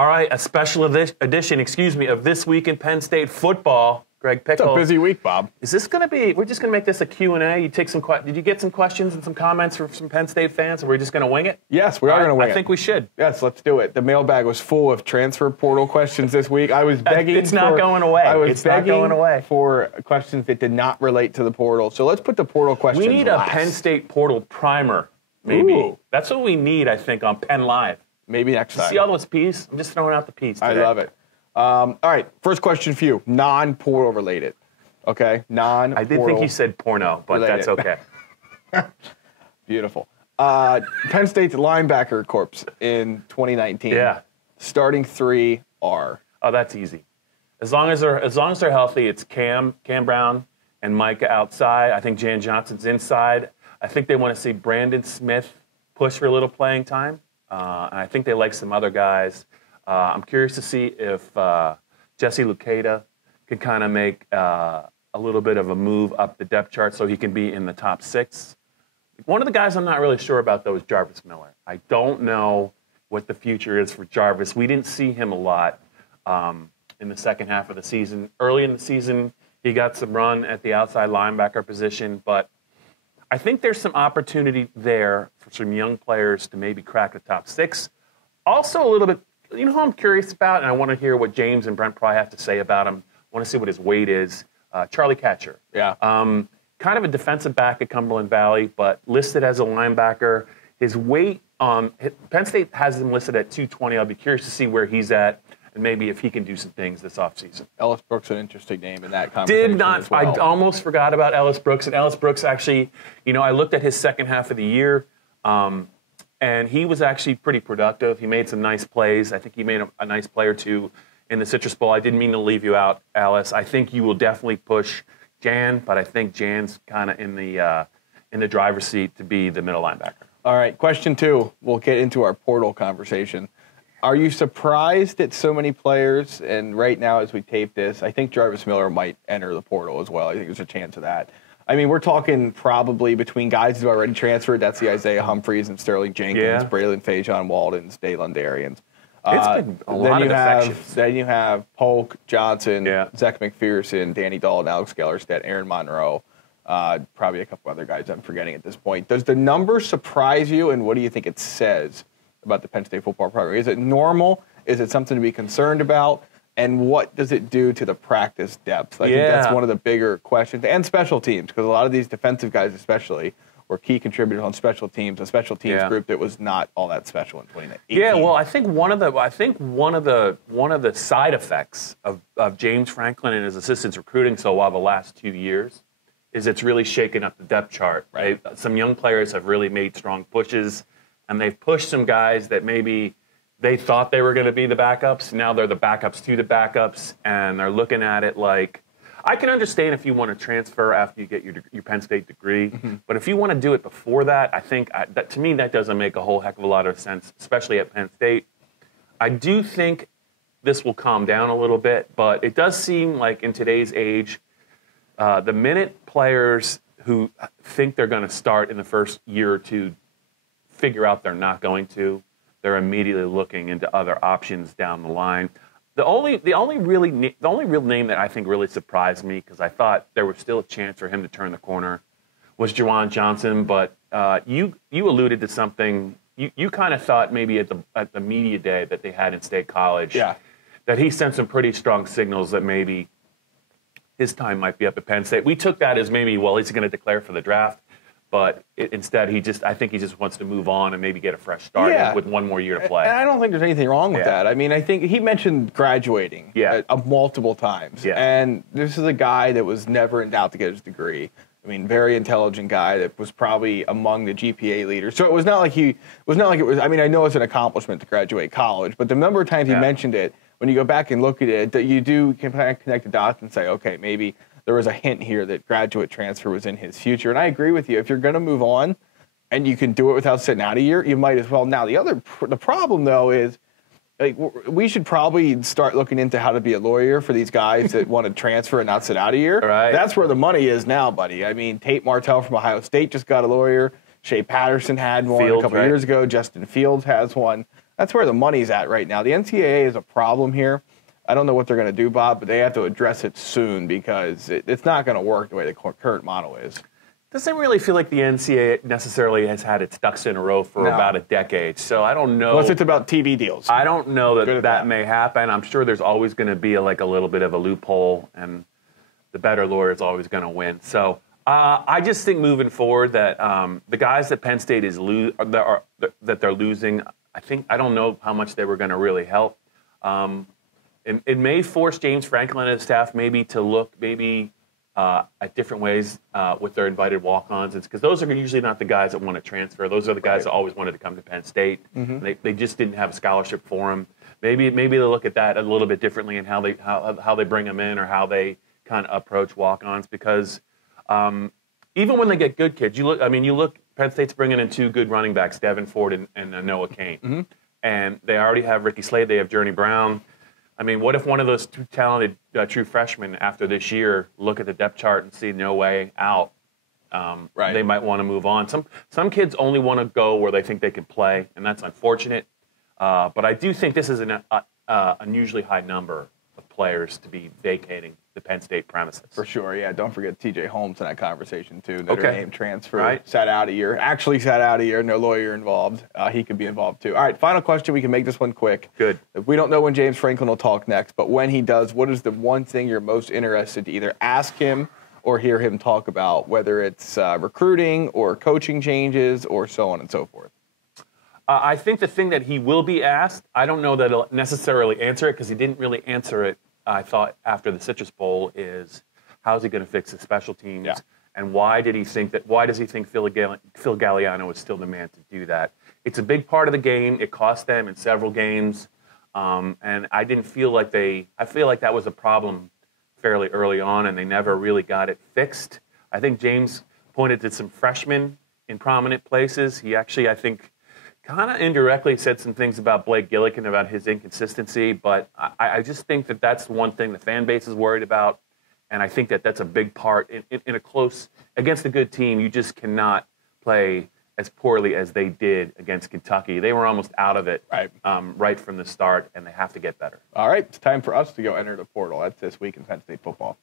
All right, a special edition, of This Week in Penn State Football. Greg Pickel. It's a busy week, Bob. Is this going to be, we're just going to make this a Q&A? You take some, did you get some questions and some comments from some Penn State fans, or we're just going to wing it? Yes, we are going to wing it. I think we should. Yes, let's do it. The mailbag was full of transfer portal questions this week. I was begging It's not going away. It's not going away. For questions that did not relate to the portal. So let's put the portal questions We need last. a Penn State portal primer, maybe. Ooh. That's what we need, I think, on PennLive. Maybe next time. See all those P's? I'm just throwing out the P's today. I love it. All right, first question for you. Non-portal related. Okay? Non-portal I did think you said porno, but related. that's okay. Beautiful. Penn State's linebacker corps in 2019. Yeah. Starting three are. Oh, that's easy. As long as they're healthy, it's Cam Brown and Micah outside. I think Jan Johnson's inside. I think they want to see Brandon Smith push for a little playing time. And I think they like some other guys. I'm curious to see if Jesse Luketa could kind of make a little bit of a move up the depth chart so he can be in the top 6. One of the guys I'm not really sure about, though, is Jarvis Miller. I don't know what the future is for Jarvis. We didn't see him a lot in the second half of the season. Early in the season, he got some run at the outside linebacker position, but I think there's some opportunity there for some young players to maybe crack the top 6. Also, a little bit, you know who I'm curious about, and I want to hear what James and Brent probably have to say about him. I want to see what his weight is. Charlie Katcher. Yeah. Kind of a defensive back at Cumberland Valley, but listed as a linebacker. His weight, Penn State has him listed at 220. I'll be curious to see where he's at and maybe if he can do some things this offseason. Ellis Brooks, an interesting name in that conversation. Did not. As well. I almost forgot about Ellis Brooks. And Ellis Brooks actually, I looked at his second half of the year, and he was actually pretty productive. He made some nice plays. I think he made a nice play or two in the Citrus Bowl. I didn't mean to leave you out, Alice. I think you will definitely push Jan, but I think Jan's kind of in the driver's seat to be the middle linebacker. All right, question 2. We'll get into our portal conversation. Are you surprised that so many players, and right now as we tape this, I think Jarvis Miller might enter the portal as well. I think there's a chance of that. I mean, we're talking probably between guys who already transferred. That's the Isaiah Humphreys and Sterling Jenkins, Braylon Fajon Waldens, Dalen Darians. It's been a lot of defections. Then you have Polk, Johnson, Zach McPherson, Danny Dahl, Alex Gellerstedt, Aaron Monroe, probably a couple other guys I'm forgetting at this point. Does the number surprise you, and what do you think it says about the Penn State football program? Is it normal? Is it something to be concerned about? And what does it do to the practice depth? I think that's one of the bigger questions. And special teams, because a lot of these defensive guys especially were key contributors on special teams, a special teams group that was not all that special in 2018. Yeah, well, I think one of the side effects of James Franklin and his assistants recruiting so well the last 2 years is it's really shaken up the depth chart. Right? Some young players have really made strong pushes, and they've pushed some guys that maybe they thought they were going to be the backups. Now they're the backups to the backups, and they're looking at it like, I can understand if you want to transfer after you get your Penn State degree, but if you want to do it before that, I think that to me that doesn't make a whole heck of a lot of sense, especially at Penn State. I do think this will calm down a little bit, but it does seem like in today's age, the minute players who think they're going to start in the first year or two figure out they're not going to, they're immediately looking into other options down the line. The only real name that I think really surprised me, because I thought there was still a chance for him to turn the corner, was Juwan Johnson. But you alluded to something. You kind of thought maybe at the media day that they had in State College, that he sent some pretty strong signals that maybe his time might be up at Penn State. We took that as maybe, well, he's going to declare for the draft. But instead, I think he just wants to move on and maybe get a fresh start with one more year to play. And I don't think there's anything wrong with that. I mean, I think he mentioned graduating multiple times. Yeah. And this is a guy that was never in doubt to get his degree. I mean, very intelligent guy that was probably among the GPA leaders. So it was not like it was, I mean, I know it's an accomplishment to graduate college, but the number of times he mentioned it, when you go back and look at it, that you do connect the dots and say, okay, maybe there was a hint here that graduate transfer was in his future. And I agree with you. If you're going to move on and you can do it without sitting out a year, you might as well. Now, the problem, though, is like, we should probably start looking into how to be a lawyer for these guys that want to transfer and not sit out a year. Right. That's where the money is now, buddy. I mean, Tate Martell from Ohio State just got a lawyer. Shea Patterson had one a couple years ago. Justin Fields has one. That's where the money's at right now. The NCAA is a problem here. I don't know what they're going to do, Bob, but they have to address it soon because it's not going to work the way the current model is. Doesn't really feel like the NCAA necessarily has had its ducks in a row for about a decade. So I don't know. Unless it's about TV deals. I don't know that may happen. I'm sure there's always going to be a little bit of a loophole, and the better lawyer is always going to win. So I just think moving forward that the guys that Penn State is that they're losing, I don't know how much they were going to really help. It may force James Franklin and his staff maybe to look at different ways with their invited walk-ons. It's because those are usually not the guys that want to transfer. Those are the guys that always wanted to come to Penn State. Mm-hmm. They just didn't have a scholarship for them. Maybe they'll look at that a little bit differently in how they bring them in or how they kind of approach walk-ons. Because even when they get good kids, you look. Penn State's bringing in 2 good running backs, Devin Ford and Noah Cain, mm-hmm. and they already have Ricky Slade. They have Journey Brown. I mean, what if one of those 2 talented true freshmen after this year look at the depth chart and see no way out? They might want to move on. Some kids only want to go where they think they can play, and that's unfortunate. But I do think this is an unusually high number of players to be vacating the Penn State premises. For sure, yeah. Don't forget T.J. Holmes in that conversation, too. Notre Dame transfer, sat out a year. Actually sat out a year, no lawyer involved. He could be involved, too. All right, final question. We can make this one quick. Good. We don't know when James Franklin will talk next, but when he does, what is the one thing you're most interested to either ask him or hear him talk about, whether it's recruiting or coaching changes or so on and so forth? I think the thing that he will be asked, I don't know that he'll necessarily answer it because he didn't really answer it, I thought, after the Citrus Bowl, is how's he going to fix his special teams? Yeah. And why does he think Phil Galliano is still the man to do that? It's a big part of the game. It cost them in several games. And I feel like that was a problem fairly early on, and they never really got it fixed. I think James pointed to some freshmen in prominent places. He actually, I think, kind of indirectly said some things about Blake Gillikin, about his inconsistency, but I just think that that's one thing the fan base is worried about, and I think that that's a big part. In a close, against a good team, you just cannot play as poorly as they did against Kentucky. They were almost out of it right from the start, and they have to get better. All right, it's time for us to go enter the portal. That's this week in Penn State football.